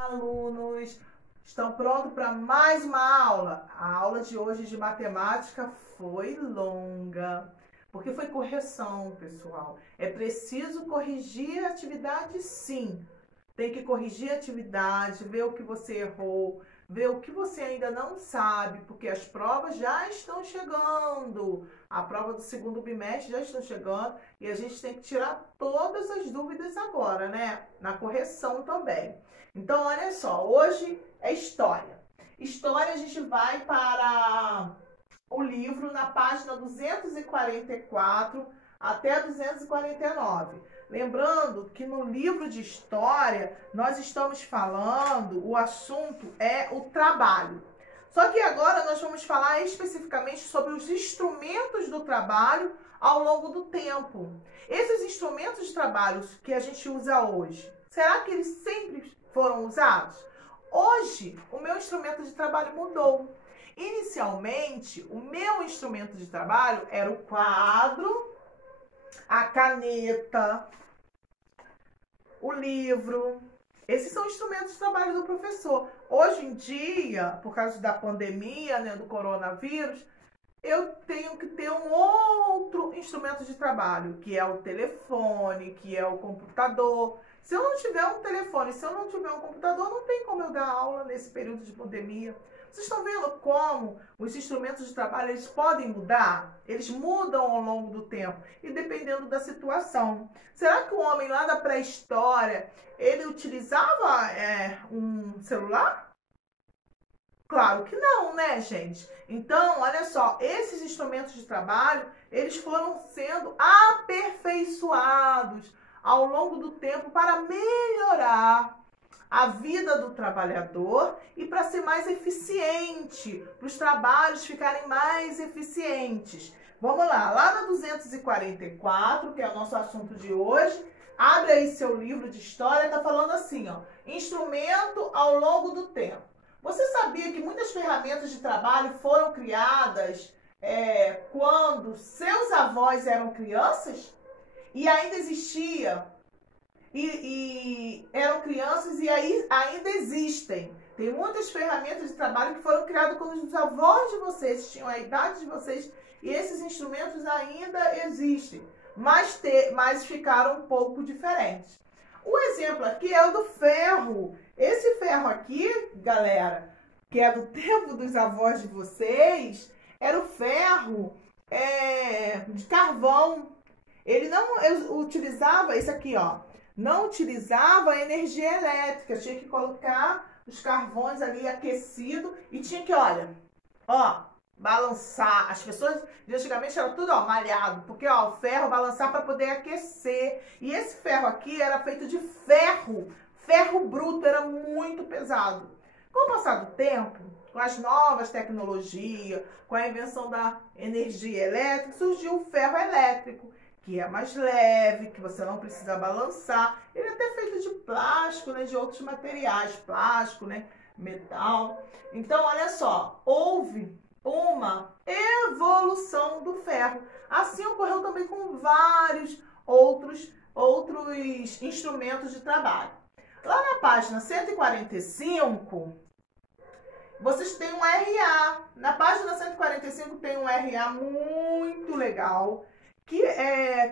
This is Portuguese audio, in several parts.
Alunos, estão prontos para mais uma aula? A aula de hoje de matemática foi longa, porque foi correção, pessoal. É preciso corrigir a atividade, sim. Tem que corrigir a atividade, ver o que você errou, ver o que você ainda não sabe, porque as provas já estão chegando. A prova do segundo bimestre já está chegando e a gente tem que tirar todas as dúvidas agora, né? Na correção também. Então, olha só, hoje é história. História, a gente vai para o livro na página 244 até 249. Lembrando que no livro de história, nós estamos falando, o assunto é o trabalho. Só que agora nós vamos falar especificamente sobre os instrumentos do trabalho ao longo do tempo. Esses instrumentos de trabalho que a gente usa hoje, será que eles sempre foram usados? Hoje, o meu instrumento de trabalho mudou. Inicialmente, o meu instrumento de trabalho era o quadro, a caneta, o livro. Esses são instrumentos de trabalho do professor. Hoje em dia, por causa da pandemia, né, do coronavírus, eu tenho que ter um outro instrumento de trabalho, que é o telefone, que é o computador. Se eu não tiver um telefone, se eu não tiver um computador, não tem como eu dar aula nesse período de pandemia. Vocês estão vendo como os instrumentos de trabalho eles podem mudar? Eles mudam ao longo do tempo e dependendo da situação. Será que o homem lá da pré-história, ele utilizava um celular? Claro que não, né, gente? Então, olha só, esses instrumentos de trabalho, eles foram sendo aperfeiçoados ao longo do tempo para melhorar a vida do trabalhador e para ser mais eficiente, para os trabalhos ficarem mais eficientes. Vamos lá na 244, que é o nosso assunto de hoje. Abre aí seu livro de história, tá falando assim, ó, instrumento ao longo do tempo. Você sabia que muitas ferramentas de trabalho foram criadas quando seus avós eram crianças? E ainda existia, e eram crianças e aí ainda existem. Tem muitas ferramentas de trabalho que foram criadas quando os avós de vocês tinham a idade de vocês e esses instrumentos ainda existem, mas ficaram um pouco diferentes. O exemplo aqui é o do ferro. Esse ferro aqui, galera, que é do tempo dos avós de vocês, era o ferro de carvão. Ele não utilizava, esse aqui, ó, não utilizava energia elétrica. Tinha que colocar os carvões ali aquecido e tinha que, olha, ó, balançar. As pessoas de antigamente era tudo, ó, malhado, porque, ó, o ferro balançar para poder aquecer. E esse ferro aqui era feito de ferro bruto, era muito pesado. Com o passar do tempo, com as novas tecnologias, com a invenção da energia elétrica, surgiu o ferro elétrico, que é mais leve, que você não precisa balançar. Ele é até feito de plástico, né, de outros materiais, plástico, né, metal. Então, olha só, houve uma evolução do ferro. Assim ocorreu também com vários outros instrumentos de trabalho. Lá na página 145, vocês têm um RA. Na página 145 tem um RA muito legal, que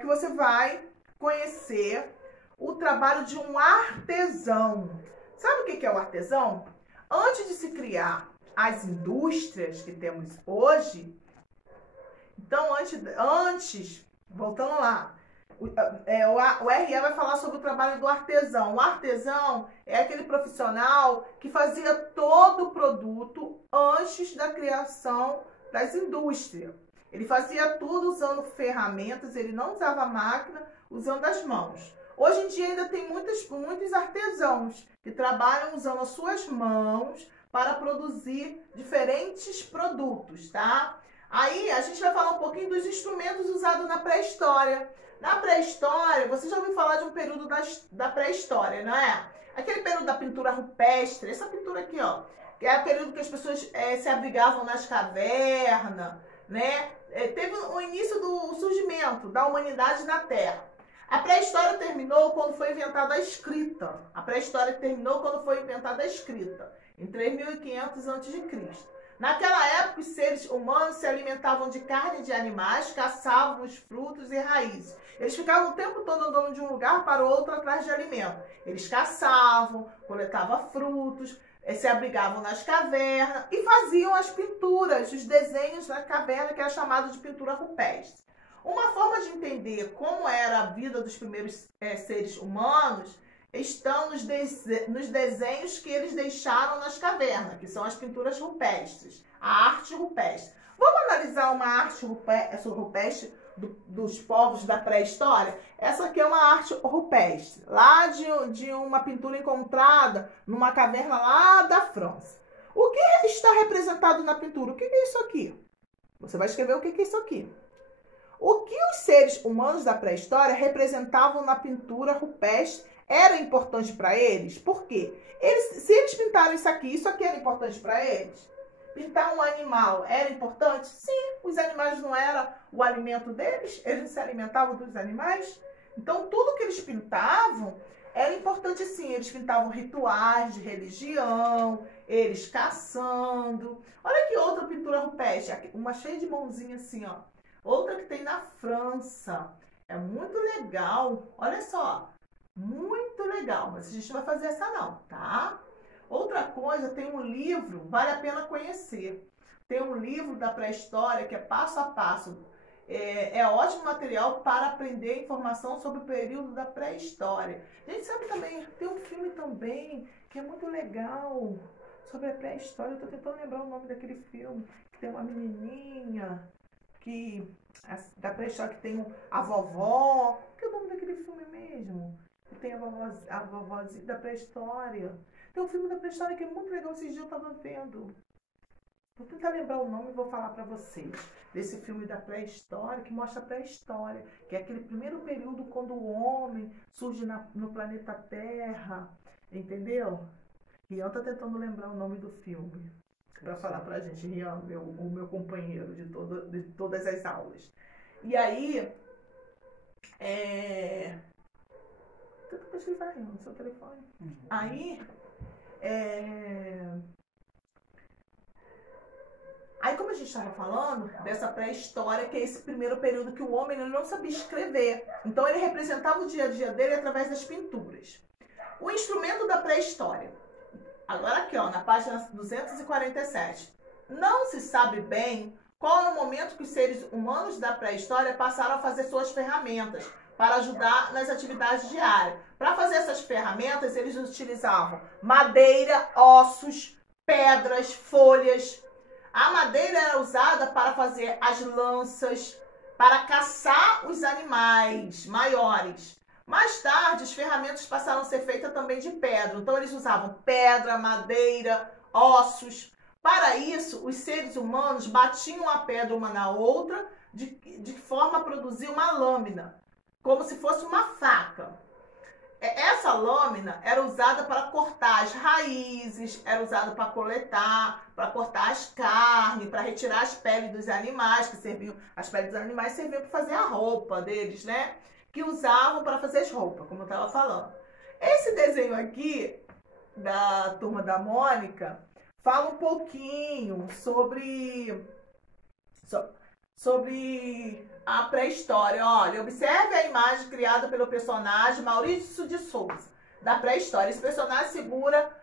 você vai conhecer o trabalho de um artesão. Sabe o que é o artesão? Antes de se criar as indústrias que temos hoje, então antes voltando lá, o RA vai falar sobre o trabalho do artesão. O artesão é aquele profissional que fazia todo o produto antes da criação das indústrias. Ele fazia tudo usando ferramentas, ele não usava máquina, usando as mãos. Hoje em dia ainda tem muitos artesãos que trabalham usando as suas mãos para produzir diferentes produtos, tá? Aí a gente vai falar um pouquinho dos instrumentos usados na pré-história. Na pré-história, você já ouviu falar de um período da pré-história, não é? Aquele período da pintura rupestre, essa pintura aqui, ó, que é o período que as pessoas se abrigavam nas cavernas, né? Teve o início do surgimento da humanidade na Terra. A pré-história terminou quando foi inventada a escrita. A pré-história terminou quando foi inventada a escrita, em 3500 a.C. Naquela época, os seres humanos se alimentavam de carne de animais, caçavam os frutos e raízes. Eles ficavam o tempo todo andando de um lugar para o outro atrás de alimento. Eles caçavam, coletavam frutos, se abrigavam nas cavernas e faziam as pinturas, os desenhos na caverna, que era chamado de pintura rupestre. Uma forma de entender como era a vida dos primeiros seres humanos estão nos desenhos que eles deixaram nas cavernas, que são as pinturas rupestres, a arte rupestre. Vamos analisar uma arte rupestre dos povos da pré-história? Essa aqui é uma arte rupestre, lá de uma pintura encontrada numa caverna lá da França. O que está representado na pintura? O que é isso aqui? Você vai escrever o que é isso aqui. O que os seres humanos da pré-história representavam na pintura rupestre era importante para eles? Por quê? Se eles pintaram isso aqui era importante para eles? Pintar um animal era importante? Sim, os animais não eram o alimento deles, eles se alimentavam dos animais. Então, tudo que eles pintavam era importante sim. Eles pintavam rituais de religião, eles caçando. Olha aqui outra pintura rupestre, uma cheia de mãozinha assim, ó. Outra que tem na França. É muito legal. Olha só. Muito legal. Mas a gente não vai fazer essa não, tá? Outra coisa, tem um livro, vale a pena conhecer. Tem um livro da pré-história que é passo a passo. É ótimo material para aprender informação sobre o período da pré-história. A gente sabe também, tem um filme também que é muito legal sobre a pré-história. Eu tô tentando lembrar o nome daquele filme. Que tem uma menininha da pré-história que tem a vovó. Que é o nome daquele filme mesmo? Que tem a vovozinha da pré-história. Tem um filme da pré-história que é muito legal, esses dias eu tava vendo. Vou tentar lembrar o nome e vou falar pra vocês. Desse filme da pré-história, que mostra a pré-história. Que é aquele primeiro período quando o homem surge no planeta Terra. Entendeu? Rian tá tentando lembrar o nome do filme. Pra falar pra gente. Rian, o meu companheiro de todas as aulas. E aí... Tenta pesquisar aí no seu telefone. Aí... Aí, como a gente estava falando dessa pré-história, que é esse primeiro período que o homem ele não sabia escrever. Então, ele representava o dia a dia dele através das pinturas. O instrumento da pré-história. Agora aqui, ó, na página 247. Não se sabe bem qual é o momento que os seres humanos da pré-história passaram a fazer suas ferramentas para ajudar nas atividades diárias. Para fazer essas ferramentas, eles utilizavam madeira, ossos, pedras, folhas. A madeira era usada para fazer as lanças, para caçar os animais maiores. Mais tarde, as ferramentas passaram a ser feitas também de pedra. Então, eles usavam pedra, madeira, ossos. Para isso, os seres humanos batiam a pedra uma na outra de forma a produzir uma lâmina, como se fosse uma faca. Essa lâmina era usada para cortar as raízes, era usada para coletar, para cortar as carnes, para retirar as peles dos animais, que serviam, as peles dos animais serviam para fazer a roupa deles, né? Que usavam para fazer as roupas, como eu estava falando. Esse desenho aqui, da Turma da Mônica, fala um pouquinho sobre a pré-história. Olha, observe a imagem criada pelo personagem Maurício de Souza, da pré-história. Esse personagem segura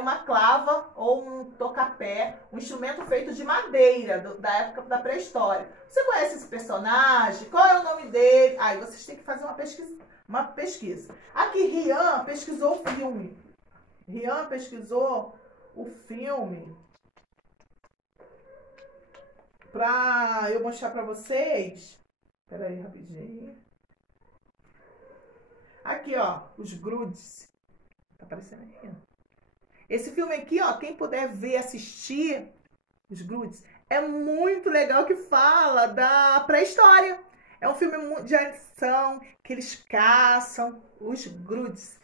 uma clava ou um tocapé, um instrumento feito de madeira da época da pré-história. Você conhece esse personagem? Qual é o nome dele? Aí vocês têm que fazer uma pesquisa. Aqui, Rian pesquisou o filme. Rian pesquisou o filme pra eu mostrar pra vocês. Espera aí, rapidinho. Aqui, ó, os Grudes. Tá aparecendo aí, ó. Esse filme aqui, ó, quem puder ver, assistir, os Grudes, é muito legal, que fala da pré-história. É um filme de ação, que eles caçam os Grudes.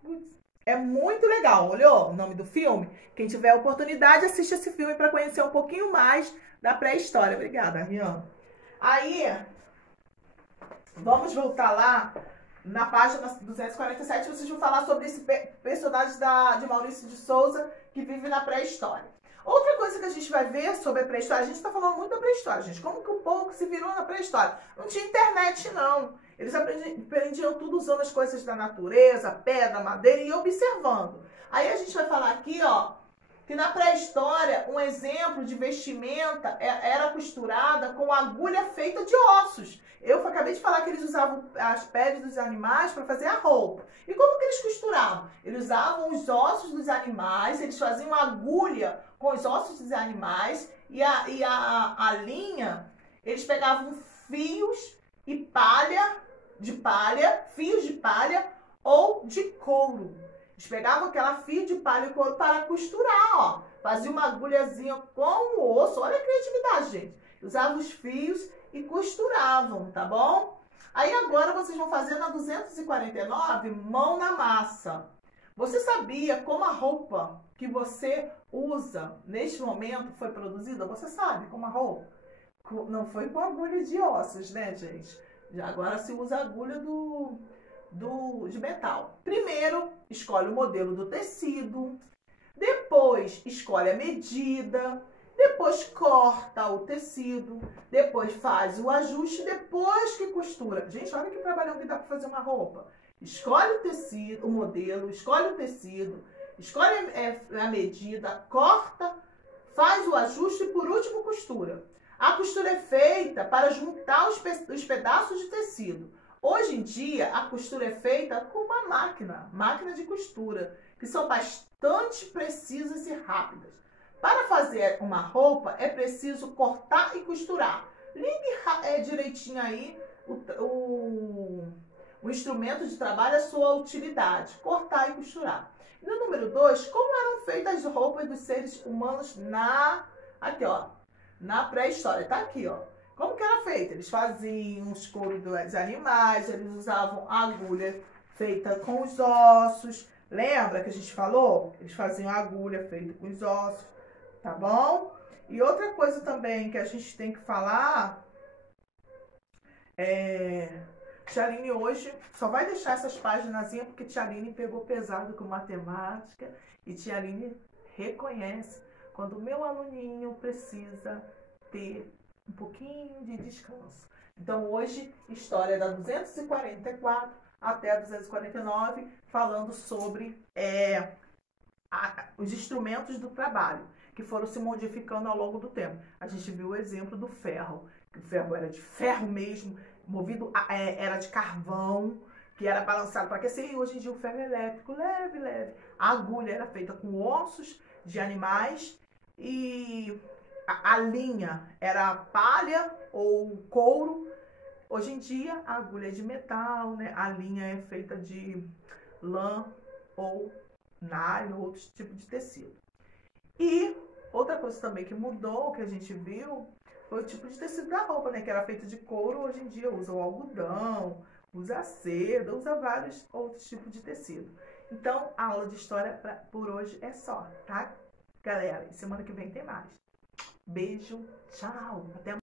Grudes. É muito legal. Olhou o nome do filme? Quem tiver a oportunidade, assiste esse filme para conhecer um pouquinho mais da pré-história. Obrigada, Rian. Aí, Vamos voltar lá na página 247, vocês vão falar sobre esse personagem de Maurício de Souza, que vive na pré-história. Outra coisa que a gente vai ver sobre a pré-história, a gente está falando muito da pré-história, gente. Como que o povo se virou na pré-história? Não tinha internet, não. Eles aprendiam tudo usando as coisas da natureza, pedra, madeira e observando. Aí a gente vai falar aqui, ó, que na pré-história, um exemplo de vestimenta era costurada com agulha feita de ossos. Eu acabei de falar que eles usavam as peles dos animais para fazer a roupa. E como que eles costuravam? Eles usavam os ossos dos animais, eles faziam agulha com os ossos dos animais e a linha, eles pegavam fios e fios de palha ou de couro. Eles pegavam aquela fio de palha e couro para costurar, ó. Fazia uma agulhazinha com o osso. Olha a criatividade, gente. Usavam os fios e costuravam, tá bom? Aí agora vocês vão fazer na 249, mão na massa. Você sabia como a roupa que você usa neste momento foi produzida? Você sabe como a roupa? Não foi com agulha de ossos, né, gente? Já agora se usa agulha de metal. Primeiro, escolhe o modelo do tecido. Depois, escolhe a medida. Depois, corta o tecido. Depois, faz o ajuste. Depois que costura. Gente, olha que trabalhão que dá para fazer uma roupa. Escolhe o tecido, o modelo. Escolhe o tecido. Escolhe a medida. Corta. Faz o ajuste e, por último, costura. A costura é feita para juntar os pedaços de tecido. Hoje em dia, a costura é feita com uma máquina de costura, que são bastante precisas e rápidas. Para fazer uma roupa, é preciso cortar e costurar. Ligue direitinho aí o instrumento de trabalho, a sua utilidade, cortar e costurar. No número 2, como eram feitas as roupas dos seres humanos aqui, ó, na pré-história? Tá aqui, ó. Como que era feito? Eles faziam os couros dos animais, eles usavam agulha feita com os ossos. Lembra que a gente falou? Eles faziam agulha feita com os ossos, tá bom? E outra coisa também que a gente tem que falar Tia Aline hoje só vai deixar essas paginazinhas porque Tia Aline pegou pesado com matemática e Tia Aline reconhece quando o meu aluninho precisa ter um pouquinho de descanso. Então, hoje, história da 244 até a 249, falando sobre os instrumentos do trabalho, que foram se modificando ao longo do tempo. A gente viu o exemplo do ferro, que o ferro era de ferro mesmo, era de carvão, que era balançado para aquecer, e hoje em dia o ferro é elétrico, leve, leve. A agulha era feita com ossos de animais e a linha era palha ou couro. Hoje em dia a agulha é de metal, né? A linha é feita de lã ou nylon, outro tipo de tecido. E outra coisa também que mudou, que a gente viu, foi o tipo de tecido da roupa, né? Que era feito de couro, hoje em dia usa o algodão, usa a seda, usa vários outros tipos de tecido. Então, a aula de história por hoje é só, tá, galera? E semana que vem tem mais. Beijo, tchau, até mais.